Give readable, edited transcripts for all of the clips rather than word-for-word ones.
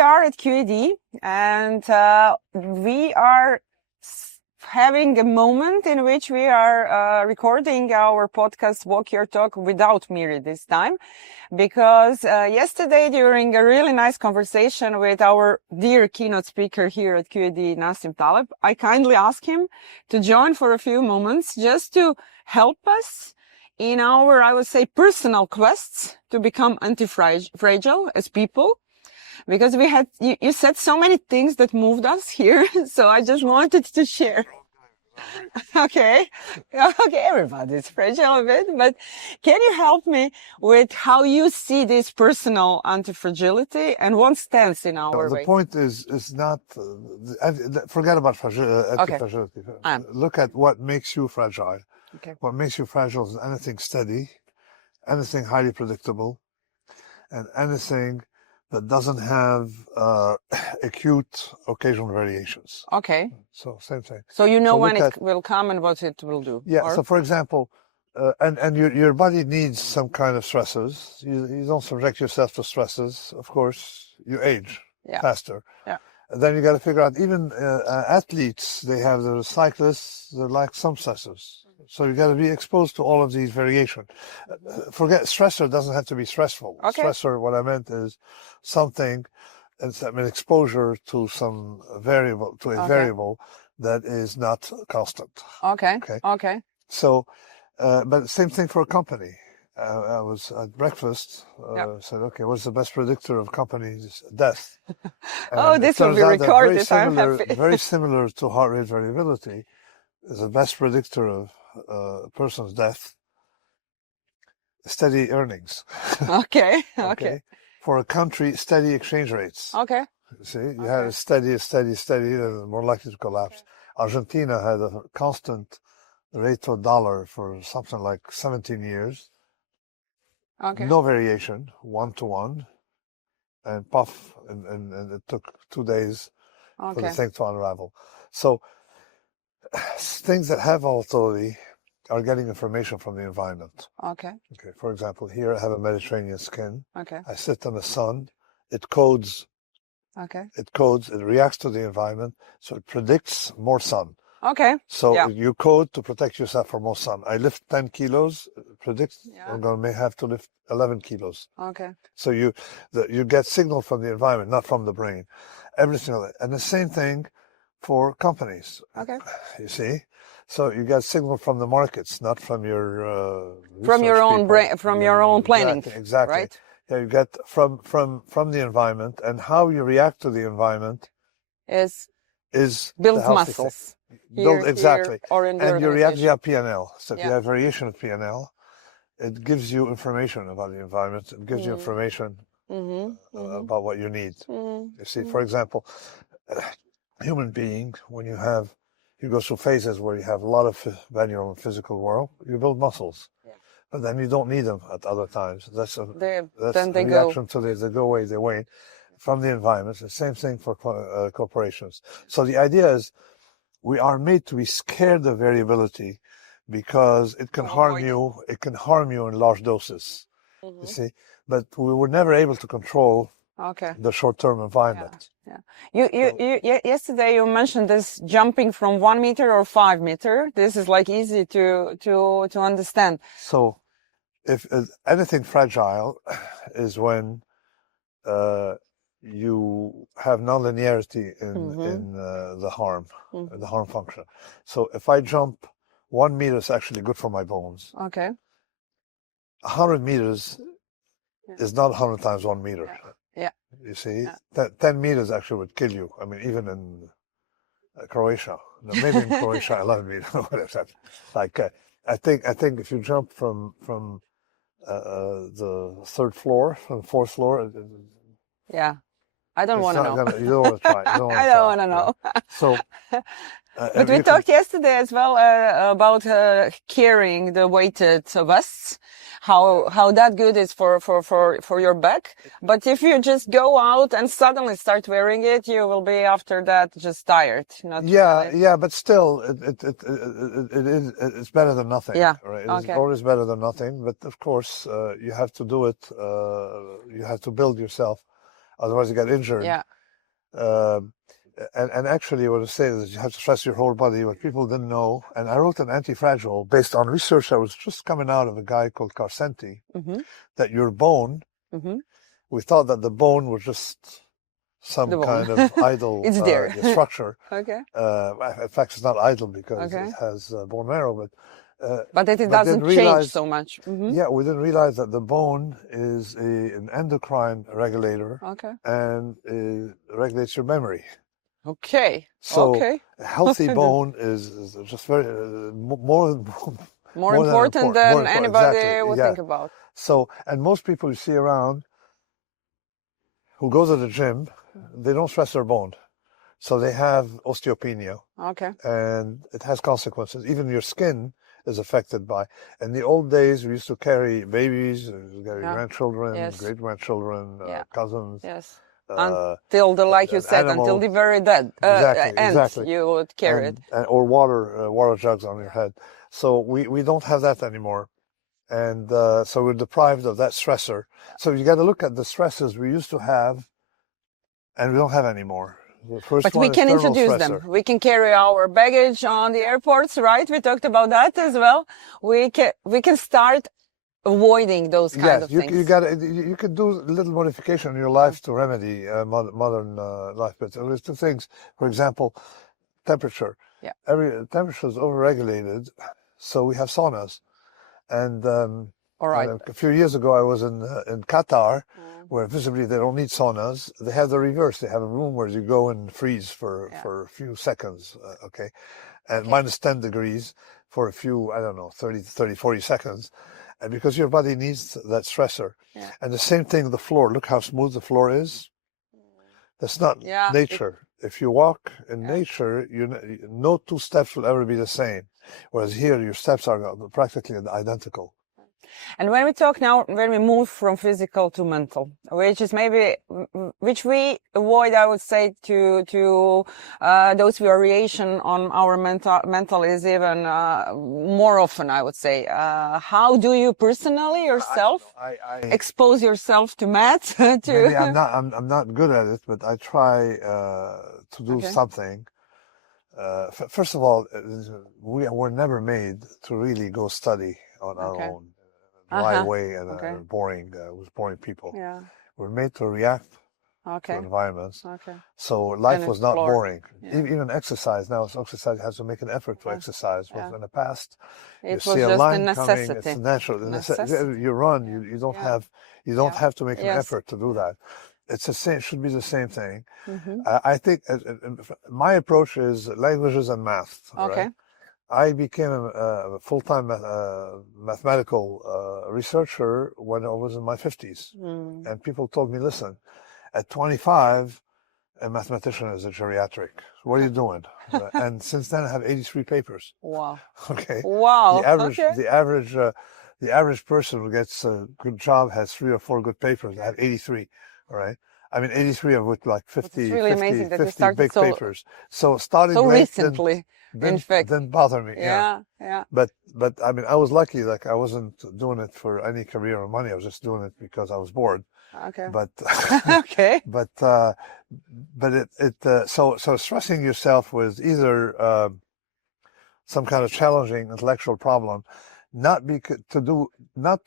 are at QED, and we are having a moment in which we are recording our podcast Walk Your Talk without Miri this time, because yesterday during a really nice conversation with our dear keynote speaker here at QED, Nassim Taleb, I kindly asked him to join for a few moments just to help us in our, I would say, personal quests to become anti-fragile as people. Because we had, you said so many things that moved us here, so I just wanted to share. Okay, everybody's fragile a bit, but can you help me with how you see this personal anti-fragility and what stands in our way? The point is not, forget about anti-fragility. Look at what makes you fragile. Okay. What makes you fragile is anything steady, anything highly predictable, and anything that doesn't have acute occasional variations. Okay. So same thing. So you know when it will come and what it will do. Yeah. Or? So for example, and your body needs some kind of stressors. You don't subject yourself to stresses. Of course, you age faster. Yeah. And then you got to figure out, even athletes, they have the cyclists, they're like some stressors. So you got to be exposed to all of these variation. Forget stressor doesn't have to be stressful. Okay. Stressor, what I meant is something, I mean, exposure to some variable, to a variable that is not constant. Okay. Okay. So, but same thing for a company. I was at breakfast, said, okay, what's the best predictor of companies' death? Oh, this will be recorded. I'm happy. Very similar to heart rate variability is the best predictor of a person's death, steady earnings. Okay. For a country, steady exchange rates. Okay. You see, you had a steady, they're more likely to collapse. Argentina had a constant rate to a dollar for something like 17 years. Okay. No variation, 1-to-1, and puff, and it took 2 days for the thing to unravel. So things that have volatility are getting information from the environment. Okay. For example, here I have a Mediterranean skin. Okay. I sit in the sun. It codes. Okay. It codes. It reacts to the environment, so it predicts more sun. Okay. So you code to protect yourself from more sun. I lift 10 kilos. It predicts I'm going to have to lift 11 kilos. Okay. So you get signal from the environment, not from the brain. Everything like that. And the same thing for companies. Okay. You see, so you get signal from the markets, not from your own brain, from your own planning. Exactly. Right. Yeah, you get from the environment, and how you react to the environment is builds muscles. Exactly. Or in and you react via PNL. So if you have variation of PNL, it gives you information about the environment. It gives you information about what you need. You see, for example, human being, when you go through phases where you have a lot of manual and physical work, you build muscles. But then you don't need them at other times. That's a reaction to they go away, they wane from the environment. The same thing for corporations. So the idea is we are made to be scared of variability because it can harm you. It can harm you in large doses. You see, but we were never able to control the short-term environment. Yesterday you mentioned this jumping from 1 meter or 5 meter. This is like easy to understand. So if anything fragile is when you have nonlinearity in the harm function. So if I jump 1 meter, is actually good for my bones. 100 meters is not 100 times 1 meter. You see, 10 meters actually would kill you. I mean, even in Croatia, maybe in Croatia, 11 meters. Whatever. Like, I think if you jump from the third floor, from the fourth floor. I don't want to know. You don't want to try. I don't want to know. So, but we talked yesterday as well about carrying the weighted vests. How that good is for your back. But if you just go out and suddenly start wearing it, you will be after that just tired. But still, it's better than nothing. Right? It's always better than nothing. But of course, you have to do it. You have to build yourself Otherwise, you get injured. Yeah. And actually, what I say is you have to stress your whole body. What people didn't know, and I wrote an Antifragile based on research that was just coming out of a guy called Carcenti, that your bone, we thought that the bone was just some kind of idle it's there. structure. Okay. In fact, it's not idle because it has bone marrow, but it doesn't change so much. Yeah, we didn't realize that the bone is an endocrine regulator, and it regulates your memory. Okay. So a healthy bone is just very more important than anybody would think about. So, and most people you see around who go to the gym, they don't stress their bone. So they have osteopenia. Okay. And it has consequences. Even your skin is affected by. In the old days, we used to carry babies, grandchildren, great-grandchildren, cousins. Yes. Until like you said, until the very dead exactly. You would carry it. Or water jugs on your head. So we don't have that anymore. And so we're deprived of that stressor. So you got to look at the stresses we used to have and we don't have anymore. But we can introduce them. We can carry our baggage on the airports, right? We talked about that as well. We can start avoiding those kind of things. You could do a little modification in your life to remedy modern life. But there's two things. For example, temperature. Yeah. Temperature is overregulated, so we have saunas. And all right. A few years ago, I was in Qatar, where visibly they don't need saunas. They have the reverse. They have a room where you go and freeze for a few seconds, and minus 10 degrees for a few, I don't know, 30, 40 seconds. And because your body needs that stressor. Yeah. And the same thing, the floor. Look how smooth the floor is. That's not nature. If you walk in nature, no two steps will ever be the same. Whereas here, your steps are practically identical. And when we talk now, when we move from physical to mental, which we avoid, I would say, to those variation on our mental is even more often, I would say. How do you personally yourself expose yourself to math? Maybe I'm not good at it, but I try to do something. First of all, we were never made to really go study on our own. Dry way and boring people. Yeah. We're made to react to environments. So life was not boring. Even exercise now, exercise has to make an effort to exercise. Whereas in the past, you see a line coming, it's natural. You run, you don't have to make an effort to do that. It's the same. Should be the same thing. I think my approach is languages and math. Right? I became a full-time mathematical researcher when I was in my 50s. And people told me, listen, at 25, a mathematician is a geriatric. What are you doing? And since then, I have 83 papers. Wow. Okay. Wow. The average person who gets a good job has 3 or 4 good papers. I have 83. All right. I mean, 83 of which like 50, it's really 50, amazing that 50 started big papers. So starting so late recently. In fact, didn't bother me. Yeah. But I mean, I was lucky. Like I wasn't doing it for any career or money. I was just doing it because I was bored. Okay. But so stressing yourself was either some kind of challenging intellectual problem, not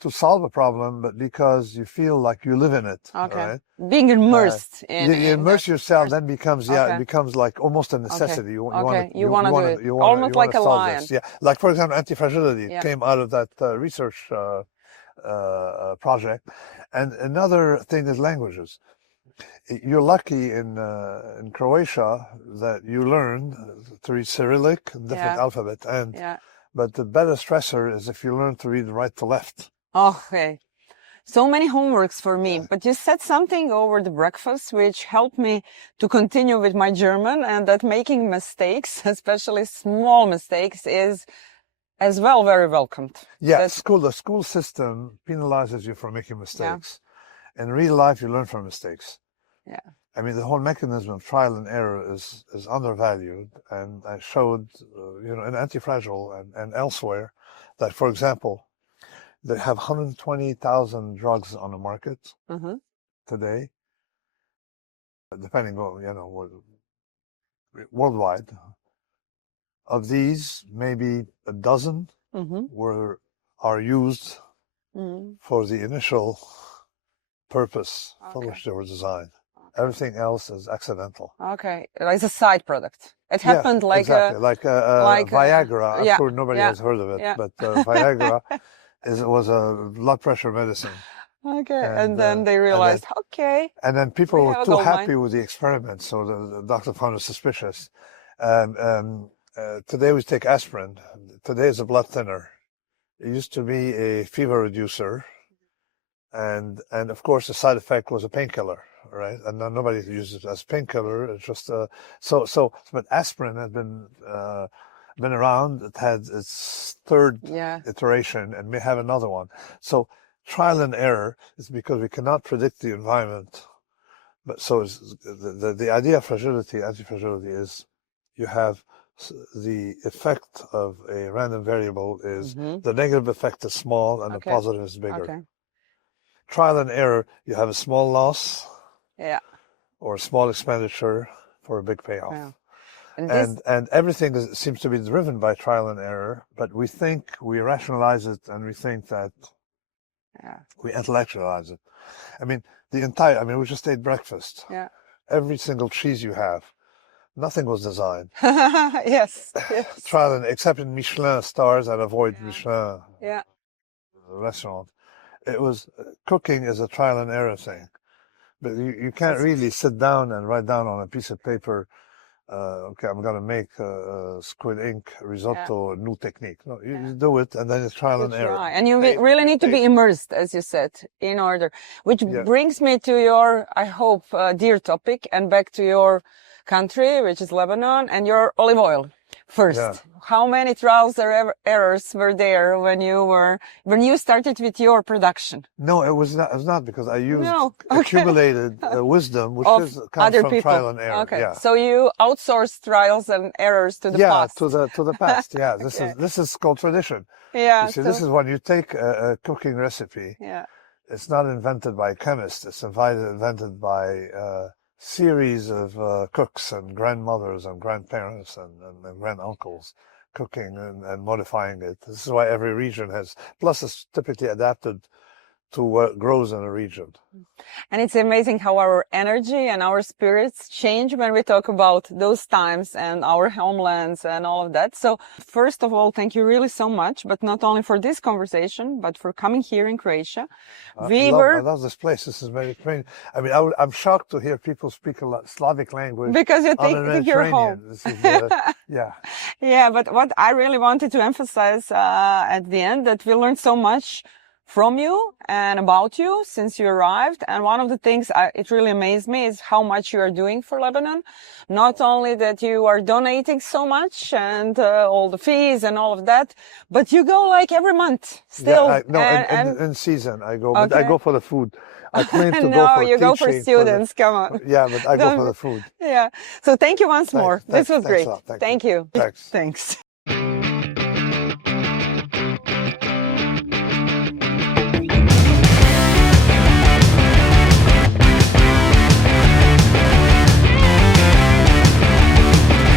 to solve a problem, but because you feel like you live in it. Okay. Right? Being immersed you immerse yourself, then becomes it becomes like almost a necessity. You want to do it. Almost like a lion. This. Yeah, like for example, Antifragility came out of that research project. And another thing is languages. You're lucky in Croatia that you learn to read Cyrillic, different alphabet, but the better stressor is if you learn to read right to left. Okay. So many homeworks for me, but you said something over the breakfast which helped me to continue with my German, and that making mistakes, especially small mistakes, is as well very welcomed. Yeah, the school system penalizes you for making mistakes. In real life, you learn from mistakes. Yeah. I mean, the whole mechanism of trial and error is undervalued. And I showed, in Antifragile and elsewhere that, for example, they have 120,000 drugs on the market today. depending on, worldwide. Of these, maybe a dozen are used for the initial purpose for which they were designed. Everything else is accidental. Okay, it's a side product. It happened like exactly. Like Viagra. I'm sure nobody has heard of it, but Viagra was a blood pressure medicine. Okay, and then they realized, and then people were too happy with the experiment, so the doctor found it suspicious. Today we take aspirin. Today is a blood thinner. It used to be a fever reducer, and of course the side effect was a painkiller, right? And nobody uses it as painkiller. It's just but aspirin had been around. It had its third iteration and may have another one. So trial and error is because we cannot predict the environment. But so the idea of fragility, antifragility, is you have the effect of a random variable is the negative effect is small and the positive is bigger. Trial and error, you have a small loss or a small expenditure for a big payoff. And everything seems to be driven by trial and error, but we rationalize it, and we think that we intellectualize it. I mean, we just ate breakfast. Every single cheese you have, nothing was designed. Yes. Trial and except in Michelin stars, and avoid Michelin restaurant. It was cooking is a trial and error thing, but you can't really sit down and write down on a piece of paper, I'm going to make squid ink risotto, new technique. No, you do it, and then it's trial and error. And you really need to be immersed, as you said, in order. Which brings me to your, I hope, dear topic, and back to your country, which is Lebanon, and your olive oil. First, how many trials or errors were there when you started with your production? No, it was not because I used accumulated wisdom, which comes from trial and error. Okay, so you outsourced trials and errors to the past. to the past. Yeah, this is called tradition. Yeah, you see, this is when you take a cooking recipe. Yeah, it's not invented by chemists. It's invented by series of cooks and grandmothers and grandparents and granduncles cooking and modifying it. This is why every region has, plus it's typically adapted to what grows in a region. And it's amazing how our energy and our spirits change when we talk about those times and our homelands and all of that. So first of all, thank you really so much, but not only for this conversation, but for coming here in Croatia. I love this place. This is very strange. I mean, I'm shocked to hear people speak a Slavic language. Because you think you're home. This is, Yeah, but what I really wanted to emphasize at the end, that we learned so much from you and about you since you arrived. And one of the things it really amazed me is how much you are doing for Lebanon. Not only that you are donating so much and all the fees and all of that, but you go like every month still. In season I go, but I go for the food. I claim to go for you go for students, come on. Yeah, but I go for the food. Yeah. So thank you once more. This was great. Thank you. Thanks.